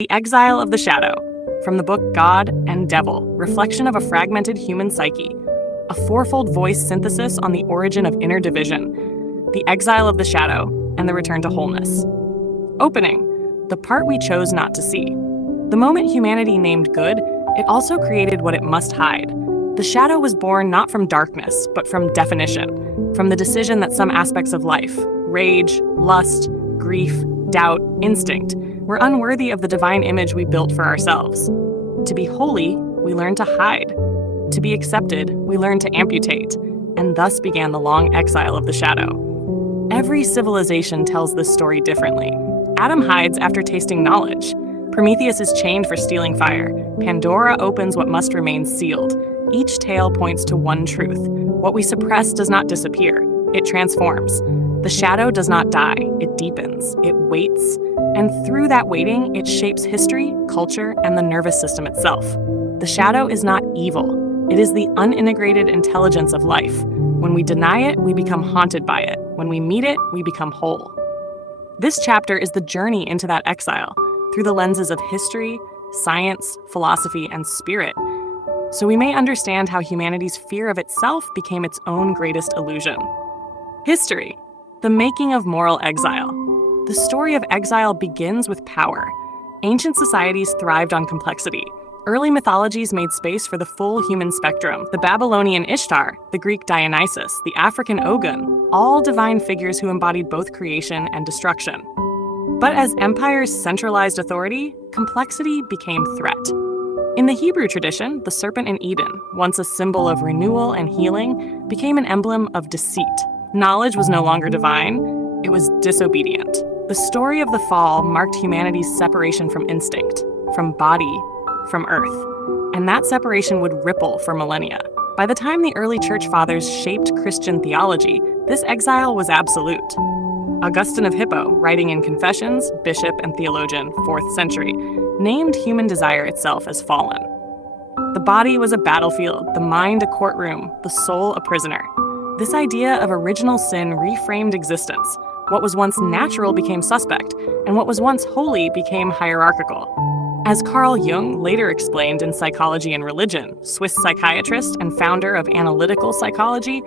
The Exile of the Shadow, from the book God and Devil, Reflection of a Fragmented Human Psyche, a fourfold voice synthesis on the origin of inner division, the exile of the shadow, and the return to wholeness. Opening, the part we chose not to see. The moment humanity named good, it also created what it must hide. The shadow was born not from darkness, but from definition, from the decision that some aspects of life, rage, lust, grief, doubt, instinct, were unworthy of the divine image we built for ourselves. To be holy, we learn to hide. To be accepted, we learn to amputate, and thus began the long exile of the shadow. Every civilization tells this story differently. Adam hides after tasting knowledge. Prometheus is chained for stealing fire. Pandora opens what must remain sealed. Each tale points to one truth. What we suppress does not disappear. It transforms. The shadow does not die. It deepens. It waits. And through that waiting, it shapes history, culture, and the nervous system itself. The shadow is not evil. It is the unintegrated intelligence of life. When we deny it, we become haunted by it. When we meet it, we become whole. This chapter is the journey into that exile, through the lenses of history, science, philosophy, and spirit, so we may understand how humanity's fear of itself became its own greatest illusion. History, the making of moral exile. The story of exile begins with power. Ancient societies thrived on complexity. Early mythologies made space for the full human spectrum. The Babylonian Ishtar, the Greek Dionysus, the African Ogun, all divine figures who embodied both creation and destruction. But as empires centralized authority, complexity became threat. In the Hebrew tradition, the serpent in Eden, once a symbol of renewal and healing, became an emblem of deceit. Knowledge was no longer divine, it was disobedient. The story of the fall marked humanity's separation from instinct, from body, from earth, and that separation would ripple for millennia. By the time the early church fathers shaped Christian theology, this exile was absolute. Augustine of Hippo, writing in Confessions, bishop and theologian, 4th century, named human desire itself as fallen. The body was a battlefield, the mind a courtroom, the soul a prisoner. This idea of original sin reframed existence. What was once natural became suspect, and what was once holy became hierarchical. As Carl Jung later explained in Psychology and Religion, Swiss psychiatrist and founder of analytical psychology,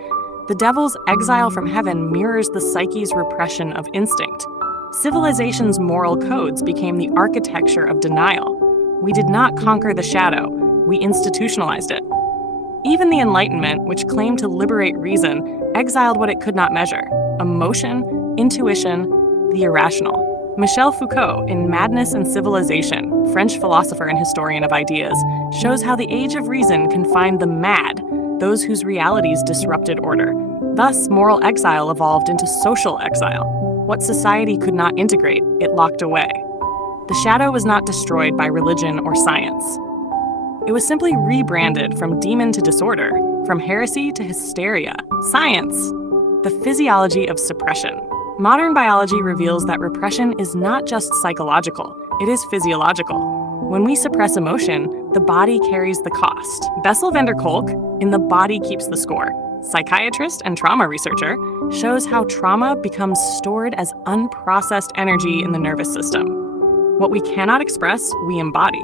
the devil's exile from heaven mirrors the psyche's repression of instinct. Civilization's moral codes became the architecture of denial. We did not conquer the shadow, we institutionalized it. Even the Enlightenment, which claimed to liberate reason, exiled what it could not measure: emotion, intuition, the irrational. Michel Foucault, in Madness and Civilization, French philosopher and historian of ideas, shows how the age of reason confined the mad, those whose realities disrupted order. Thus, moral exile evolved into social exile. What society could not integrate, it locked away. The shadow was not destroyed by religion or science. It was simply rebranded from demon to disorder, from heresy to hysteria. Science, the physiology of suppression. Modern biology reveals that repression is not just psychological, it is physiological. When we suppress emotion, the body carries the cost. Bessel van der Kolk, in The Body Keeps the Score, psychiatrist and trauma researcher, shows how trauma becomes stored as unprocessed energy in the nervous system. What we cannot express, we embody.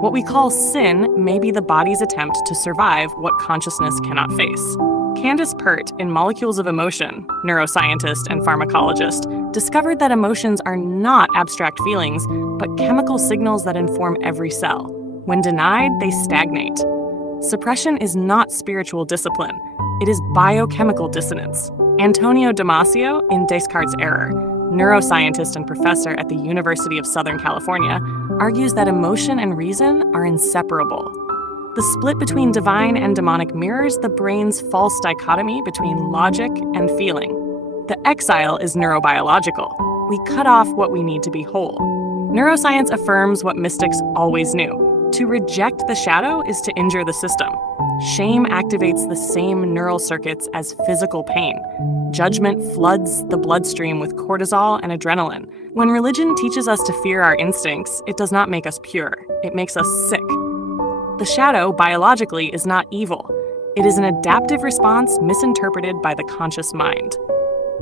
What we call sin may be the body's attempt to survive what consciousness cannot face. Candace Pert, in Molecules of Emotion, neuroscientist and pharmacologist, discovered that emotions are not abstract feelings, but chemical signals that inform every cell. When denied, they stagnate. Suppression is not spiritual discipline. It is biochemical dissonance. Antonio Damasio, in Descartes' Error, neuroscientist and professor at the University of Southern California, argues that emotion and reason are inseparable. The split between divine and demonic mirrors the brain's false dichotomy between logic and feeling. The exile is neurobiological. We cut off what we need to be whole. Neuroscience affirms what mystics always knew. To reject the shadow is to injure the system. Shame activates the same neural circuits as physical pain. Judgment floods the bloodstream with cortisol and adrenaline. When religion teaches us to fear our instincts, it does not make us pure. It makes us sick. The shadow, biologically, is not evil. It is an adaptive response misinterpreted by the conscious mind.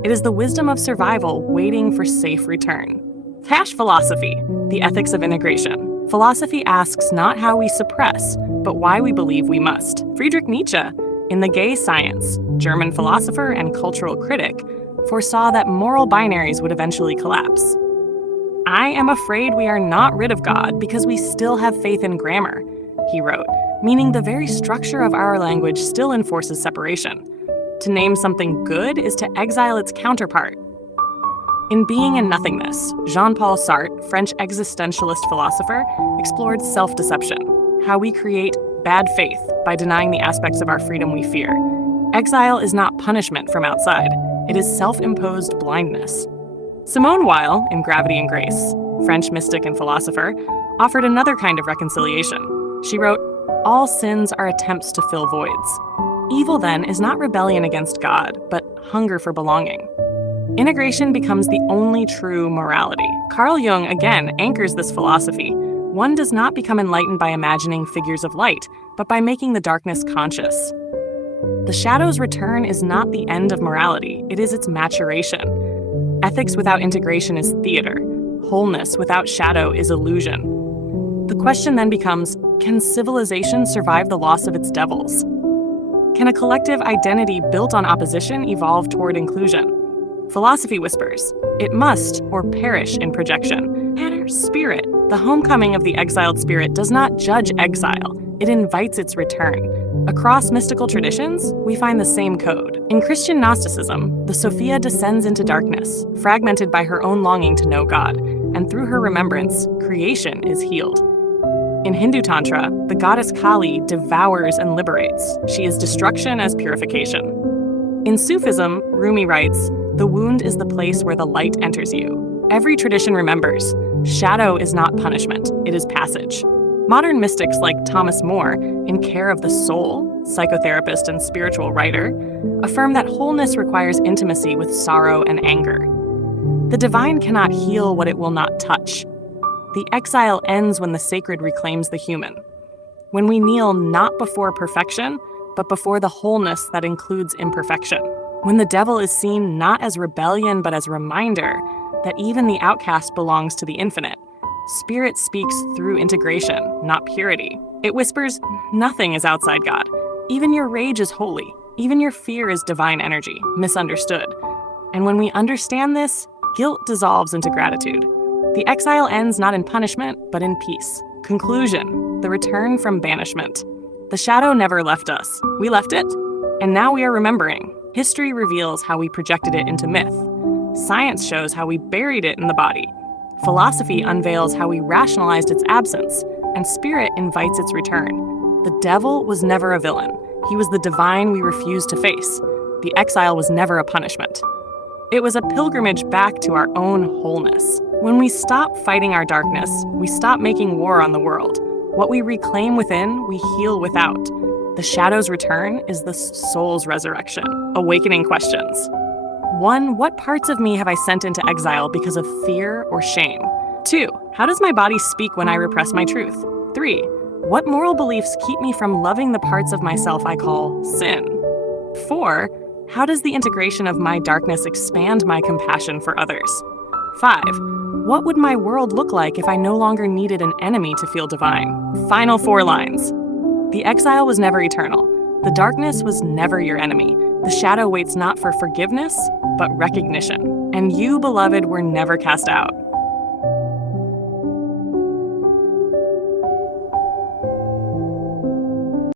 It is the wisdom of survival waiting for safe return. Cash philosophy, the ethics of integration. Philosophy asks not how we suppress, but why we believe we must. Friedrich Nietzsche, in The Gay Science, German philosopher and cultural critic, foresaw that moral binaries would eventually collapse. "I am afraid we are not rid of God because we still have faith in grammar," he wrote, meaning the very structure of our language still enforces separation. To name something good is to exile its counterpart. In Being and Nothingness, Jean-Paul Sartre, French existentialist philosopher, explored self-deception, how we create bad faith by denying the aspects of our freedom we fear. Exile is not punishment from outside. It is self-imposed blindness. Simone Weil, in Gravity and Grace, French mystic and philosopher, offered another kind of reconciliation. She wrote, "All sins are attempts to fill voids. Evil, then, is not rebellion against God, but hunger for belonging." Integration becomes the only true morality. Carl Jung again anchors this philosophy. One does not become enlightened by imagining figures of light, but by making the darkness conscious. The shadow's return is not the end of morality, it is its maturation. Ethics without integration is theater. Wholeness without shadow is illusion. The question then becomes, can civilization survive the loss of its devils? Can a collective identity built on opposition evolve toward inclusion? Philosophy whispers, it must or perish in projection. Spirit, the homecoming of the exiled spirit, does not judge exile, it invites its return. Across mystical traditions, we find the same code. In Christian Gnosticism, the Sophia descends into darkness, fragmented by her own longing to know God, and through her remembrance, creation is healed. In Hindu Tantra, the goddess Kali devours and liberates. She is destruction as purification. In Sufism, Rumi writes, "The wound is the place where the light enters you." Every tradition remembers, shadow is not punishment, it is passage. Modern mystics like Thomas More, in Care of the Soul, psychotherapist and spiritual writer, affirm that wholeness requires intimacy with sorrow and anger. The divine cannot heal what it will not touch. The exile ends when the sacred reclaims the human. When we kneel not before perfection, but before the wholeness that includes imperfection. When the devil is seen not as rebellion, but as reminder that even the outcast belongs to the infinite. Spirit speaks through integration, not purity. It whispers, nothing is outside God. Even your rage is holy. Even your fear is divine energy, misunderstood. And when we understand this, guilt dissolves into gratitude. The exile ends not in punishment, but in peace. Conclusion, the return from banishment. The shadow never left us. We left it, and now we are remembering. History reveals how we projected it into myth. Science shows how we buried it in the body. Philosophy unveils how we rationalized its absence, and spirit invites its return. The devil was never a villain. He was the divine we refused to face. The exile was never a punishment. It was a pilgrimage back to our own wholeness. When we stop fighting our darkness, we stop making war on the world. What we reclaim within, we heal without. The shadow's return is the soul's resurrection, awakening questions. 1, what parts of me have I sent into exile because of fear or shame? 2, how does my body speak when I repress my truth? 3, what moral beliefs keep me from loving the parts of myself I call sin? 4, how does the integration of my darkness expand my compassion for others? 5, what would my world look like if I no longer needed an enemy to feel divine? Final 4 lines. The exile was never eternal. The darkness was never your enemy. The shadow waits not for forgiveness, but recognition. And you, beloved, were never cast out.